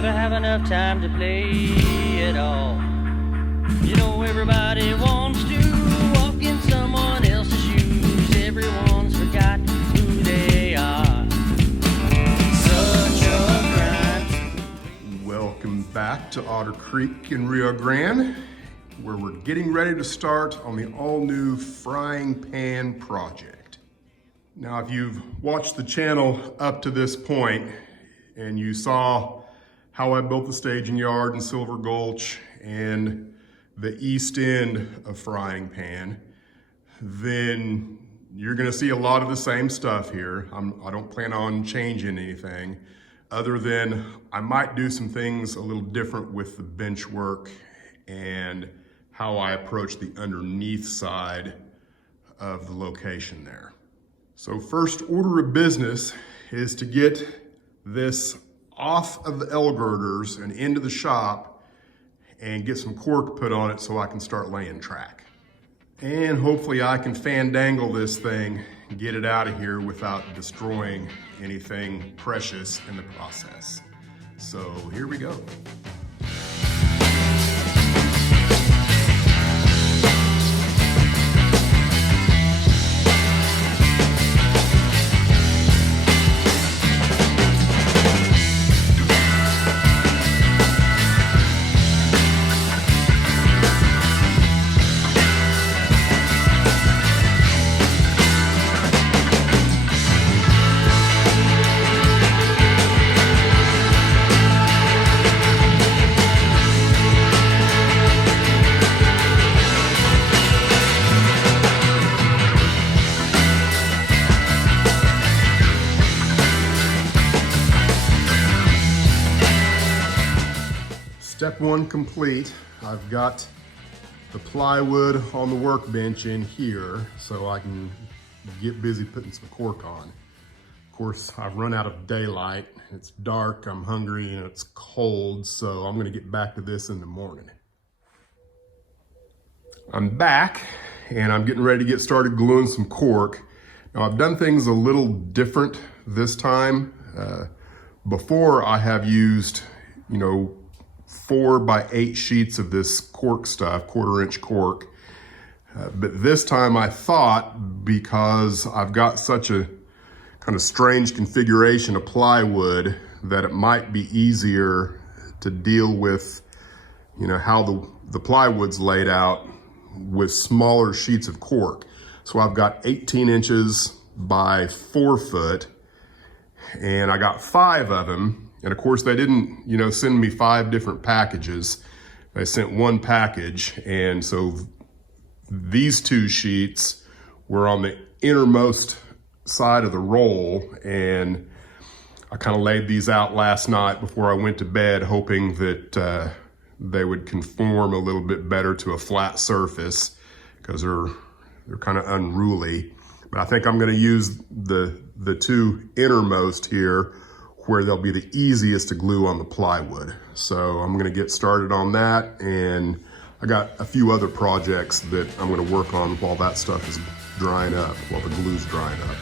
never have enough time to play it all. You know everybody wants to walk in someone else's shoes. Everyone's forgot who they are. Such a crime. Welcome back to Otter Creek in Rio Grande, where we're getting ready to start on the all-new frying pan project. Now, if you've watched the channel up to this point and you saw how I built the staging yard in Silver Gulch and the east end of frying pan, then you're gonna see a lot of the same stuff here. I don't plan on changing anything other than I might do some things a little different with the bench work and how I approach the underneath side of the location there. So first order of business is to get this off of the L girders and into the shop and get some cork put on it so I can start laying track. And hopefully I can fandangle this thing and get it out of here without destroying anything precious in the process. So here we go. Step one complete. I've got the plywood on the workbench in here so I can get busy putting some cork on. Of course, I've run out of daylight. It's dark, I'm hungry, and it's cold, so I'm gonna get back to this in the morning. I'm back, and I'm getting ready to get started gluing some cork. Now, I've done things a little different this time. Before, I have used, 4x8 sheets of this cork stuff, 1/4 inch cork. But this time I thought, because I've got such a kind of strange configuration of plywood, that it might be easier to deal with, how the plywood's laid out with smaller sheets of cork. So I've got 18 inches by 4 foot, and I got 5 of them. And of course, they didn't, send me 5 different packages. They sent one package. And so these 2 sheets were on the innermost side of the roll. And I kind of laid these out last night before I went to bed, hoping that they would conform a little bit better to a flat surface, because they're kind of unruly. But I think I'm gonna use the 2 innermost here, where they'll be the easiest to glue on the plywood. So I'm gonna get started on that, and I got a few other projects that I'm gonna work on while that stuff is drying up, while the glue's drying up.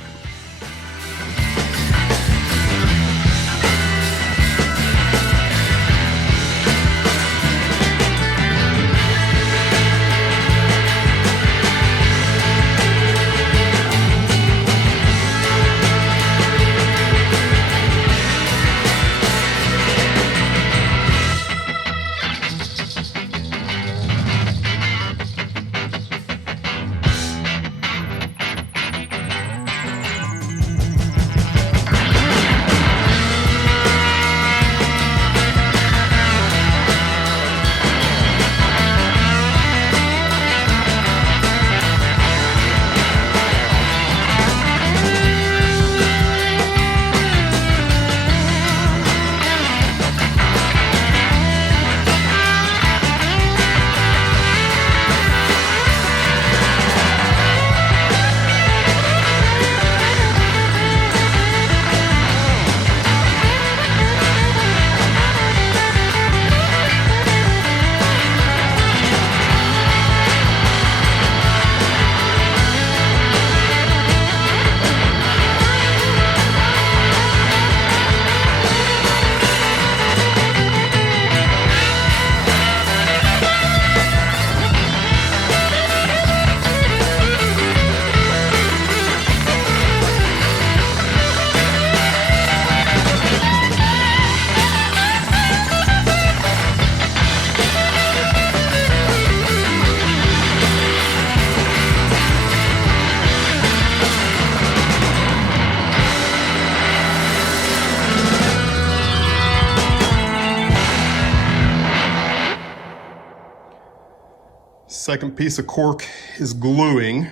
Second piece of cork is gluing.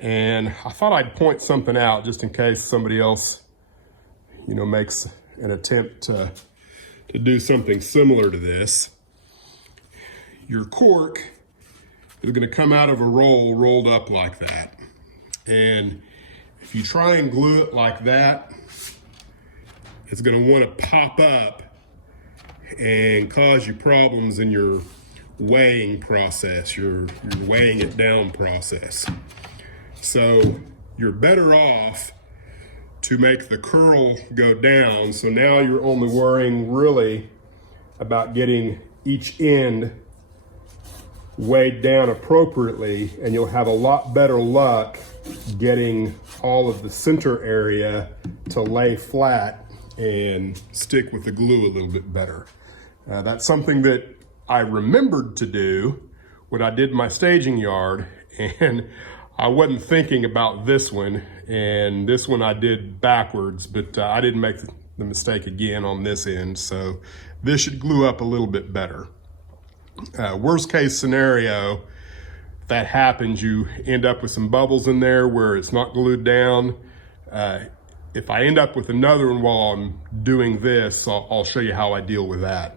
And I thought I'd point something out just in case somebody else, makes an attempt to do something similar to this. Your cork is going to come out of a roll rolled up like that. And if you try and glue it like that, it's going to want to pop up and cause you problems in your weighing process, your weighing it down process. So you're better off to make the curl go down. So now you're only worrying really about getting each end weighed down appropriately, and you'll have a lot better luck getting all of the center area to lay flat and stick with the glue a little bit better. That's something that I remembered to do when I did my staging yard, and I wasn't thinking about this one, and this one I did backwards, but I didn't make the mistake again on this end, so this should glue up a little bit better. Worst case scenario, if that happens, you end up with some bubbles in there where it's not glued down. If I end up with another one while I'm doing this, I'll show you how I deal with that.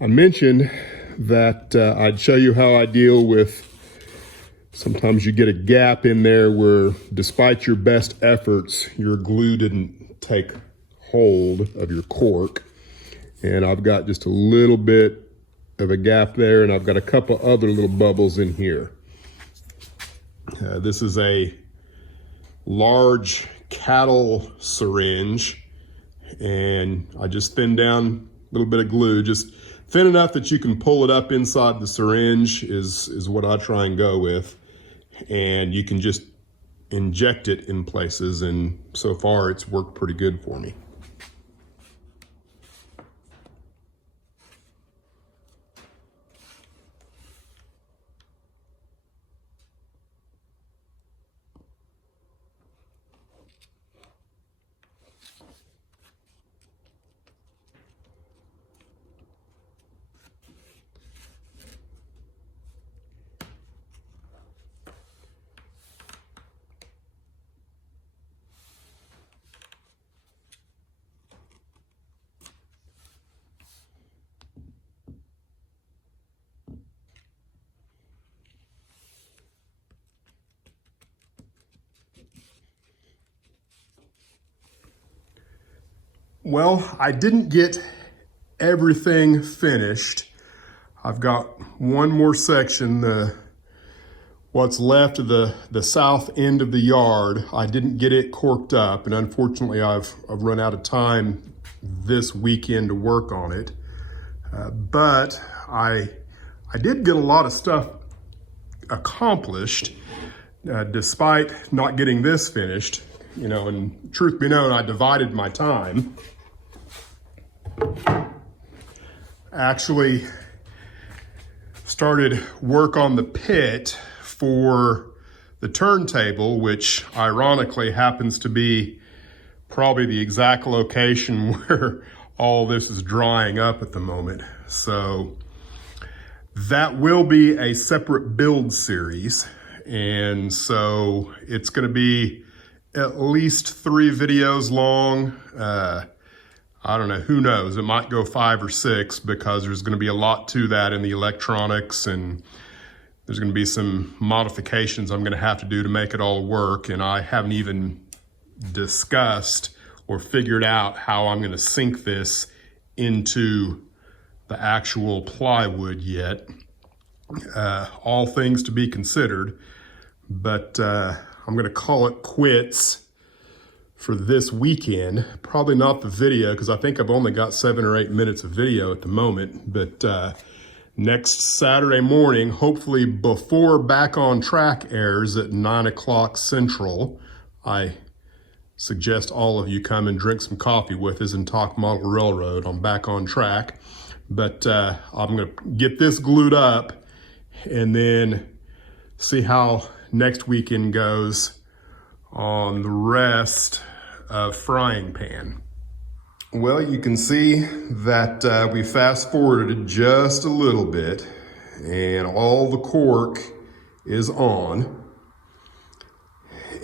I mentioned that I'd show you how I deal with sometimes you get a gap in there where despite your best efforts, your glue didn't take hold of your cork. And I've got just a little bit of a gap there, and I've got a couple other little bubbles in here. This is a large cattle syringe, and I just thinned down a little bit of glue, just thin enough that you can pull it up inside the syringe is what I try and go with. And you can just inject it in places, and so far it's worked pretty good for me. Well, I didn't get everything finished. I've got one more section, what's left of the south end of the yard. I didn't get it corked up, and unfortunately I've run out of time this weekend to work on it. But I did get a lot of stuff accomplished despite not getting this finished. And truth be known, I divided my time. Actually started work on the pit for the turntable, which ironically happens to be probably the exact location where all this is drying up at the moment. So that will be a separate build series. And so it's going to be at least 3 videos long. I don't know, who knows? It might go 5 or 6 because there's going to be a lot to that in the electronics, and there's going to be some modifications I'm going to have to do to make it all work. And I haven't even discussed or figured out how I'm going to sink this into the actual plywood yet. All things to be considered, but I'm going to call it quits for this weekend. Probably not the video, because I think I've only got 7 or 8 minutes of video at the moment. But next Saturday morning, hopefully before Back on Track airs at 9 o'clock Central, I suggest all of you come and drink some coffee with us and talk model railroad on Back on Track. But I'm going to get this glued up and then see how next weekend goes on the rest of Frying Pan. Well, you can see that we fast forwarded just a little bit and all the cork is on.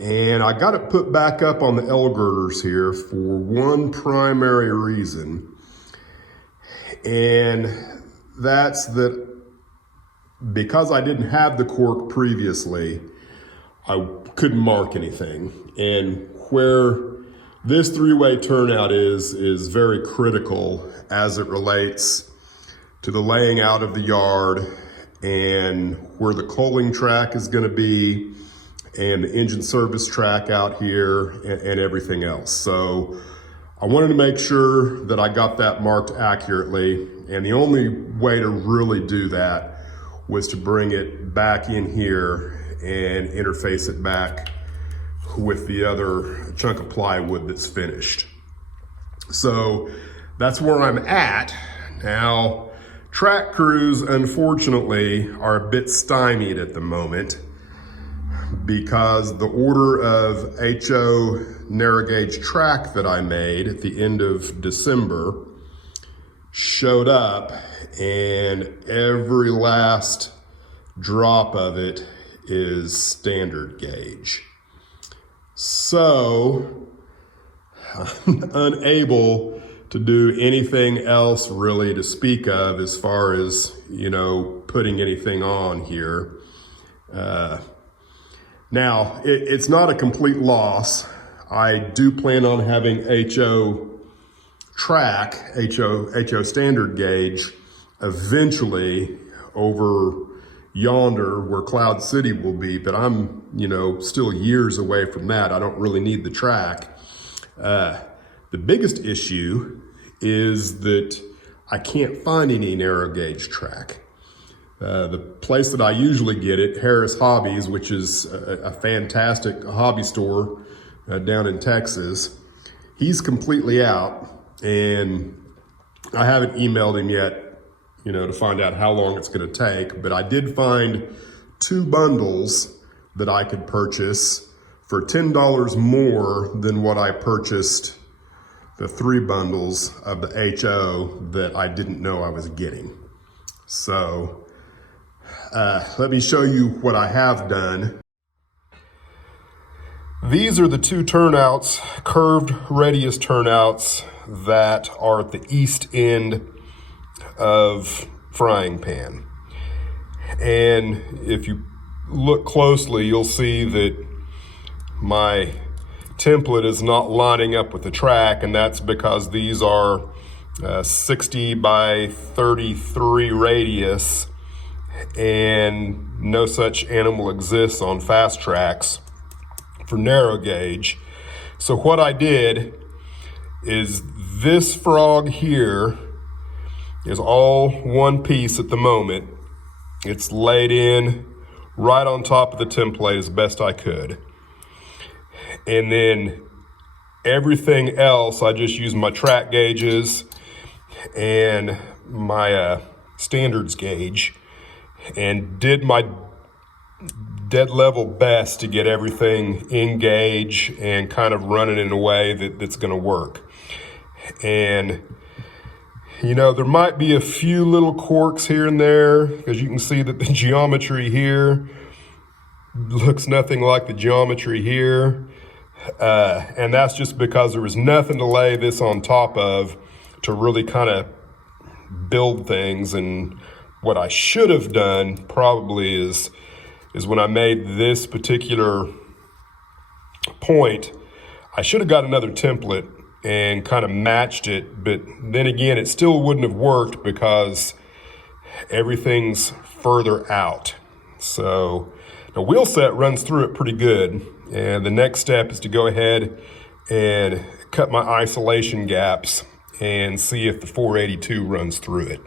And I got it put back up on the L girders here for one primary reason. And that's that because I didn't have the cork previously, I couldn't mark anything. And where this three-way turnout is very critical as it relates to the laying out of the yard and where the coaling track is going to be and the engine service track out here and everything else. So I wanted to make sure that I got that marked accurately, and the only way to really do that was to bring it back in here and interface it back with the other chunk of plywood that's finished. So that's where I'm at. Now, track crews, unfortunately, are a bit stymied at the moment because the order of HO narrow gauge track that I made at the end of December showed up, and every last drop of it is standard gauge. So I'm unable to do anything else really to speak of as far as, putting anything on here. Now, it's not a complete loss. I do plan on having HO track, HO standard gauge, eventually over yonder where Cloud City will be, but I'm, still years away from that. I don't really need the track. The biggest issue is that I can't find any narrow gauge track. The place that I usually get it, Harris Hobbies, which is a fantastic hobby store down in Texas, he's completely out, and I haven't emailed him yet, to find out how long it's going to take, but I did find 2 bundles that I could purchase for $10 more than what I purchased the 3 bundles of the HO that I didn't know I was getting. So let me show you what I have done. These are the 2 turnouts, curved radius turnouts that are at the east end of frying pan. And if you look closely, you'll see that my template is not lining up with the track, and that's because these are 60 by 33 radius, and no such animal exists on fast tracks for narrow gauge. So what I did is this frog here is all one piece at the moment. It's laid in right on top of the template as best I could. And then everything else, I just used my track gauges and my standards gauge and did my dead level best to get everything in gauge and kind of run it in a way that's going to work. And there might be a few little quirks here and there, because you can see that the geometry here looks nothing like the geometry here. And that's just because there was nothing to lay this on top of to really kind of build things. And what I should have done probably is when I made this particular point, I should have got another template and kind of matched it, but then again, it still wouldn't have worked because everything's further out. So the wheel set runs through it pretty good, and the next step is to go ahead and cut my isolation gaps and see if the 482 runs through it.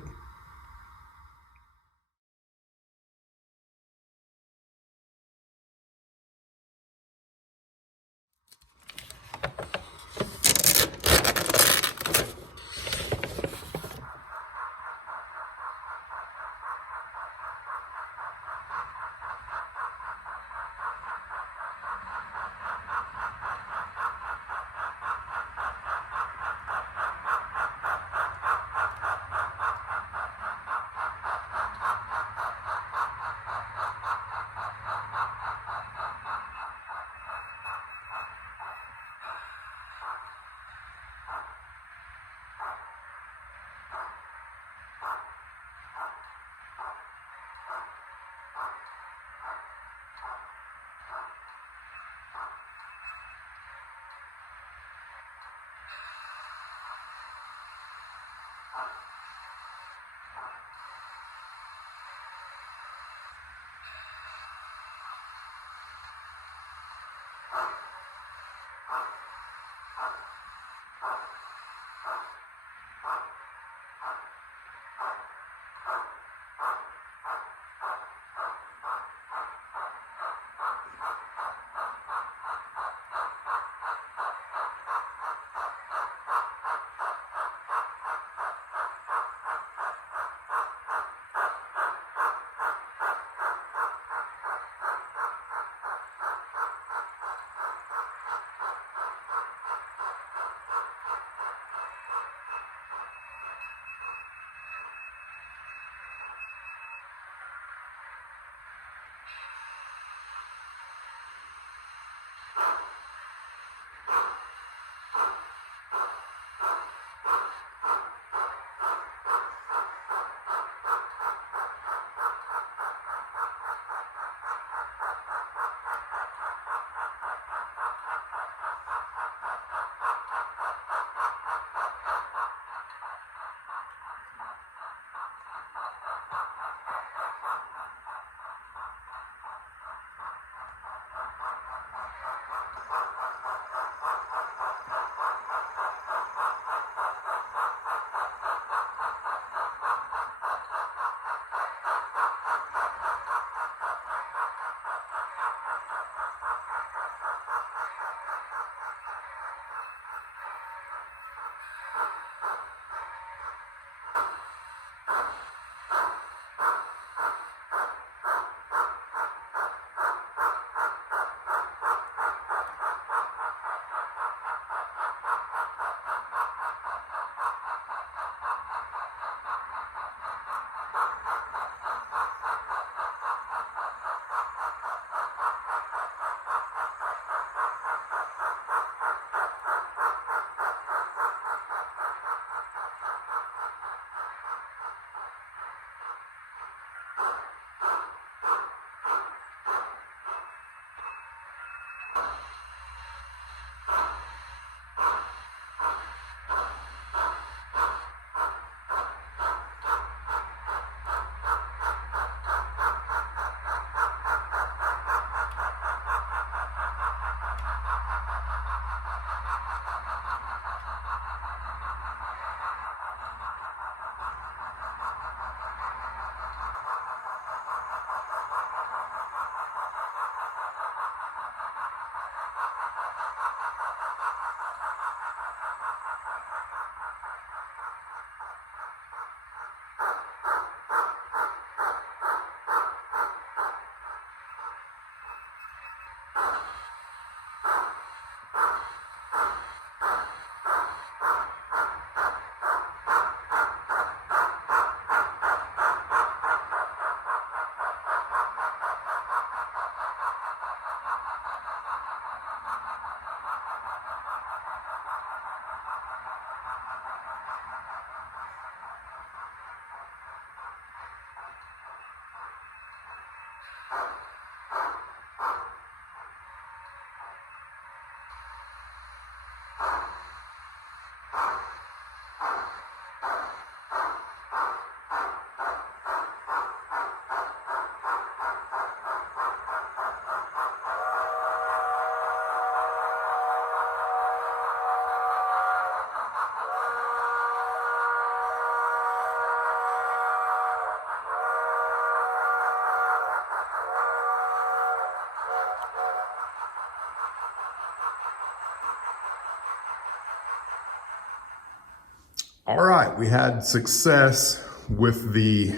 All right, we had success with the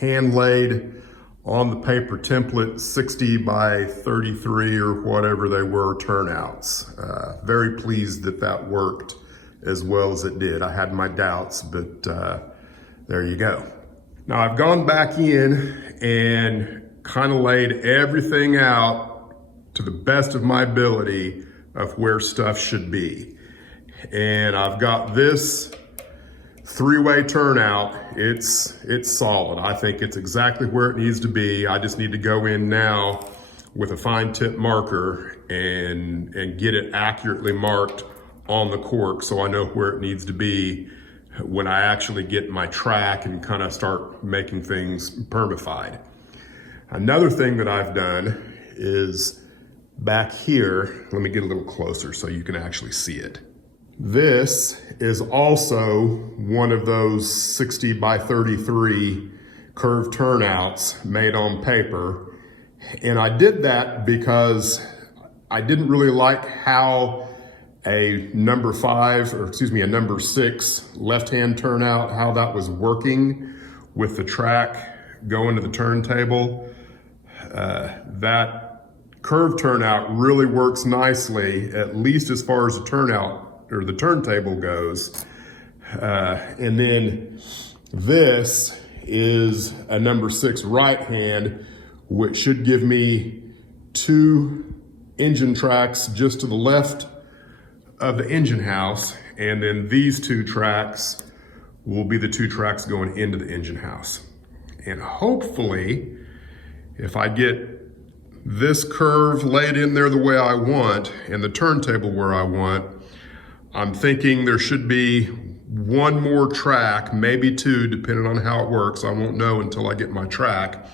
hand laid on the paper template 60 by 33 or whatever they were turnouts. Very pleased that that worked as well as it did. I had my doubts, but there you go. Now I've gone back in and kind of laid everything out to the best of my ability of where stuff should be. And I've got this three-way turnout. It's solid. I think it's exactly where it needs to be. I just need to go in now with a fine tip marker and get it accurately marked on the cork so I know where it needs to be when I actually get my track and kind of start making things permified. Another thing that I've done is back here, let me get a little closer so you can actually see it. This is also one of those 60 by 33 curved turnouts made on paper. And I did that because I didn't really like how a number 6 left-hand turnout, how that was working with the track going to the turntable. That curved turnout really works nicely, at least as far as the turnout or the turntable goes. And then this is a number 6 right hand, which should give me 2 engine tracks just to the left of the engine house. And then these 2 tracks will be the 2 tracks going into the engine house. And hopefully, if I get this curve laid in there the way I want and the turntable where I want, I'm thinking there should be 1 more track, maybe 2, depending on how it works. I won't know until I get my track,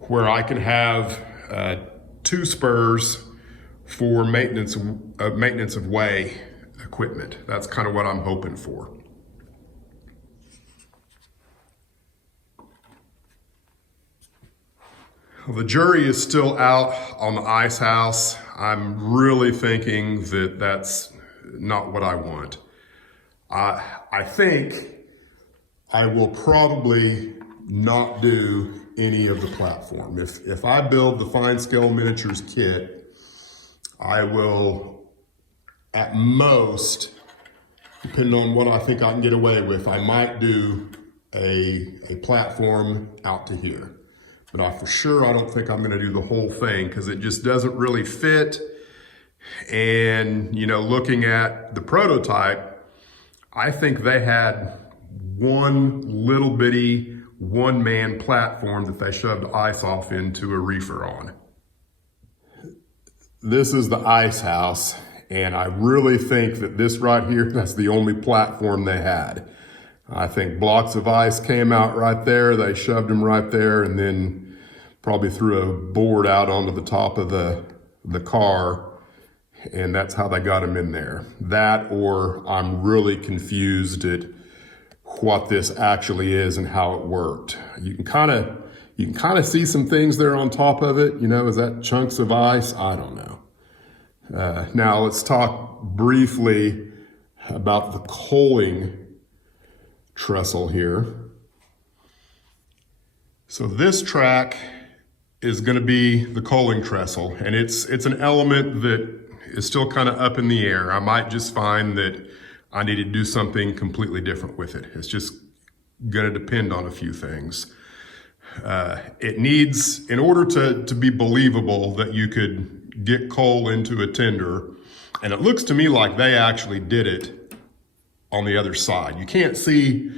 where I can have 2 spurs for maintenance of way equipment. That's kind of what I'm hoping for. Well, the jury is still out on the ice house. I'm really thinking that that's not what I want. I think I will probably not do any of the platform. If I build the fine scale miniatures kit, I will at most, depending on what I think I can get away with, I might do a platform out to here. But I don't think I'm gonna do the whole thing because it just doesn't really fit. And, looking at the prototype, I think they had one little bitty one-man platform that they shoved ice off into a reefer on. This is the ice house, and I really think that this right here, that's the only platform they had. I think blocks of ice came out right there, they shoved them right there, and then probably threw a board out onto the top of the car, and that's how they got them in there. That, or I'm really confused at what this actually is and how it worked. You can kind of see some things there on top of it. Is that chunks of ice? I don't know. Now let's talk briefly about the coaling trestle here. So this track is going to be the coaling trestle, and it's an element that is still kind of up in the air. I might just find that I need to do something completely different with it. It's just going to depend on a few things. It needs, in order to be believable that you could get coal into a tender, and it looks to me like they actually did it on the other side. You can't see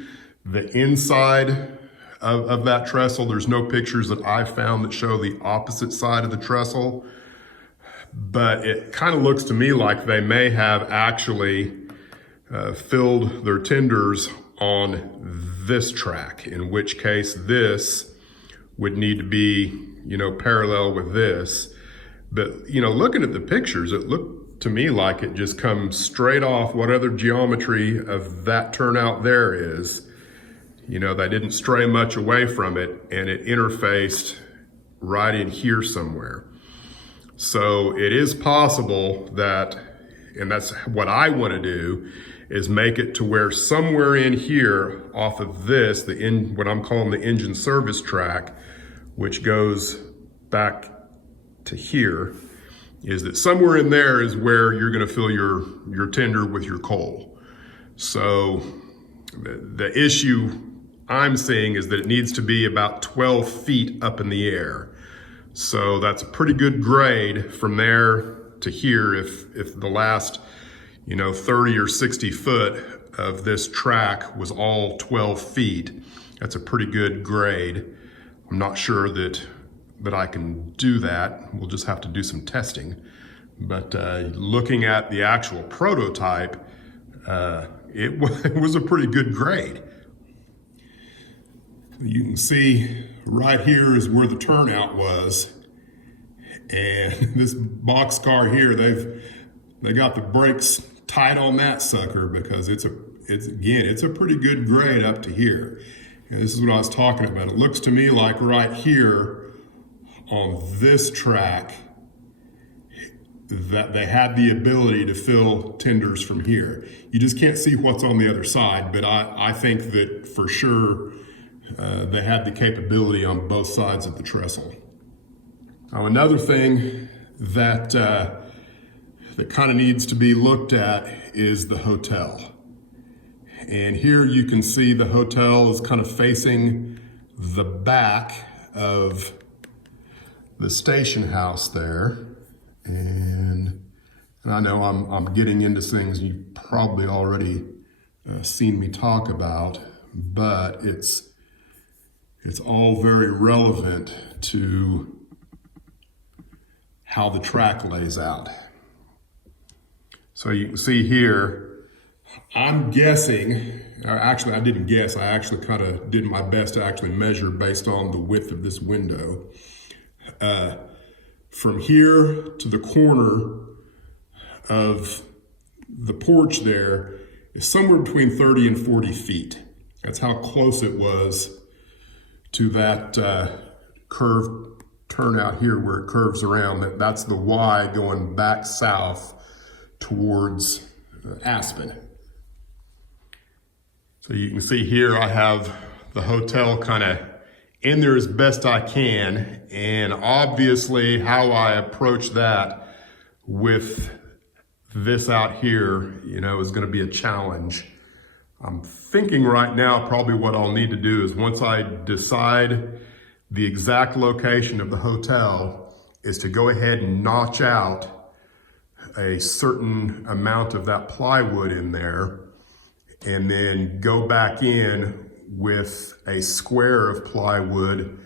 the inside of that trestle. There's no pictures that I've found that show the opposite side of the trestle, but it kind of looks to me like they may have actually filled their tenders on this track, in which case this would need to be, parallel with this. But, looking at the pictures, it looked to me like it just comes straight off what other geometry of that turnout there is. They didn't stray much away from it, and it interfaced right in here somewhere. So it is possible that, and that's what I want to do, is make it to where somewhere in here off of this, what I'm calling the engine service track, which goes back to here, is that somewhere in there is where you're going to fill your tender with your coal. So the issue I'm seeing is that it needs to be about 12 feet up in the air. So that's a pretty good grade from there to here. If the last 30 or 60 foot of this track was all 12 feet, that's a pretty good grade. I'm not sure that I can do that. We'll just have to do some testing. But looking at the actual prototype, it was a pretty good grade. You can see right here is where the turnout was. And this box car here, they got the brakes tight on that sucker because it's a pretty good grade up to here. And this is what I was talking about. It looks to me like right here on this track that they had the ability to fill tenders from here. You just can't see what's on the other side, but I think that for sure they had the capability on both sides of the trestle. Now, another thing that kind of needs to be looked at is the hotel. And here you can see the hotel is kind of facing the back of the station house there. And I know I'm getting into things you've probably already seen me talk about, but it's all very relevant to how the track lays out. So you can see here, I'm guessing, or actually I didn't guess, I actually kind of did my best to actually measure based on the width of this window. From here to the corner of the porch there is somewhere between 30 and 40 feet. That's how close it was to that curved turnout here where it curves around. That's the Y going back south towards Aspen. So you can see here I have the hotel kind of in there as best I can, and obviously how I approach that with this out here, is going to be a challenge. I'm thinking right now probably what I'll need to do is once I decide the exact location of the hotel is to go ahead and notch out a certain amount of that plywood in there and then go back in with a square of plywood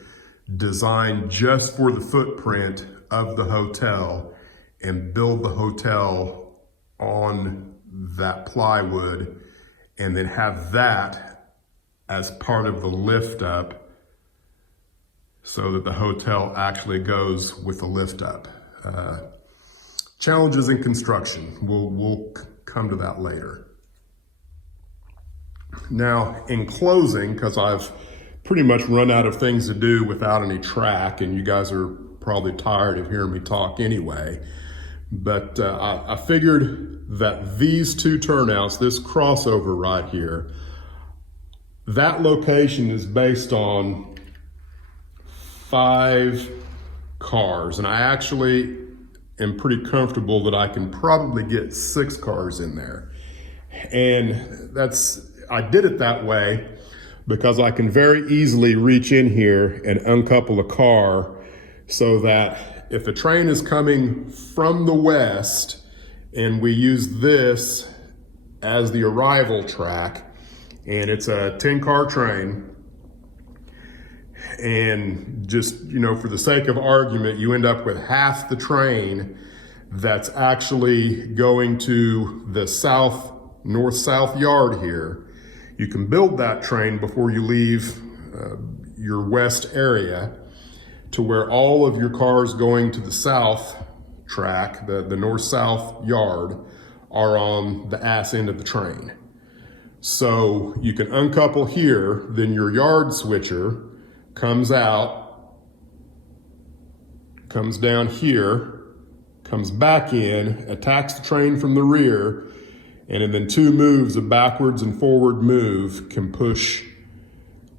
designed just for the footprint of the hotel and build the hotel on that plywood and then have that as part of the lift up so that the hotel actually goes with the lift up. Challenges in construction, we'll come to that later. Now, in closing, because I've pretty much run out of things to do without any track, and you guys are probably tired of hearing me talk anyway, but I figured that these two turnouts, this crossover right here, that location is based on 5 cars, and I actually am pretty comfortable that I can probably get 6 cars in there. And I did it that way because I can very easily reach in here and uncouple a car so that if a train is coming from the west and we use this as the arrival track, and it's a 10-car train, and just, for the sake of argument, you end up with half the train that's actually going to the north-south yard here. You can build that train before you leave your west area to where all of your cars going to the south track, the north-south yard, are on the ass end of the train. So you can uncouple here, then your yard switcher comes out, comes down here, comes back in, attacks the train from the rear, and in then 2 moves, a backwards and forward move, can push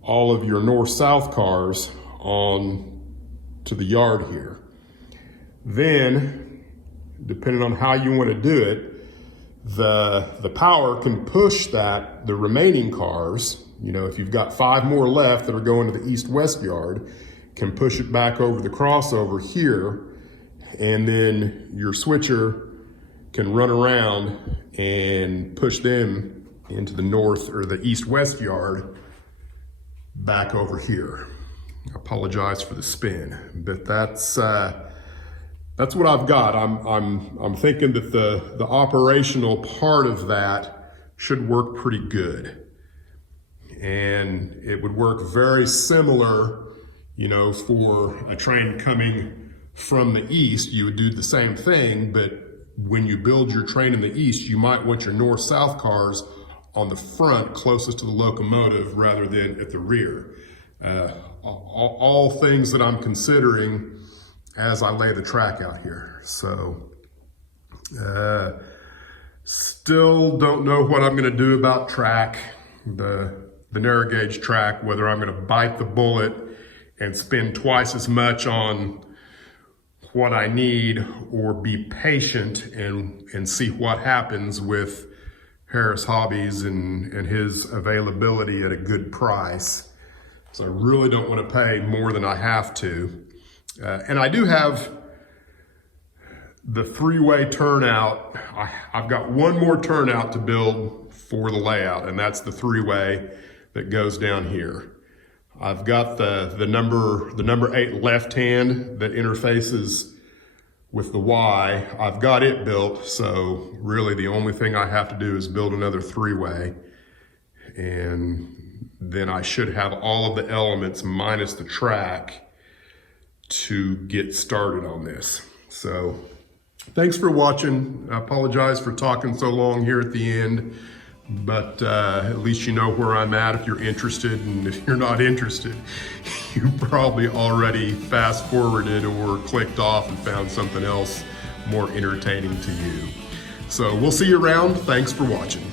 all of your north-south cars on to the yard here. Then, depending on how you want to do it, the power can push the remaining cars, if you've got 5 more left that are going to the east-west yard, can push it back over the crossover here, and then your switcher can run around and push them into the north or the east-west yard back over here. I apologize for the spin, but that's what I've got. I'm thinking that the operational part of that should work pretty good, and it would work very similar, for a train coming from the east, you would do the same thing, but when you build your train in the east, you might want your north-south cars on the front closest to the locomotive rather than at the rear. All things that I'm considering as I lay the track out here. So, still don't know what I'm gonna do about track, the narrow gauge track, whether I'm gonna bite the bullet and spend twice as much on what I need or be patient and see what happens with Harris Hobbies and his availability at a good price. So I really don't want to pay more than I have to. And I do have the three-way turnout. I've got one more turnout to build for the layout, and that's the three-way that goes down here. I've got the number 8 left hand that interfaces with the Y. I've got it built, so really the only thing I have to do is build another three-way, and then I should have all of the elements minus the track to get started on this. So thanks for watching. I apologize for talking so long here at the end, but at least you know where I'm at if you're interested, and if you're not interested, you probably already fast forwarded or clicked off and found something else more entertaining to you. So we'll see you around. Thanks for watching.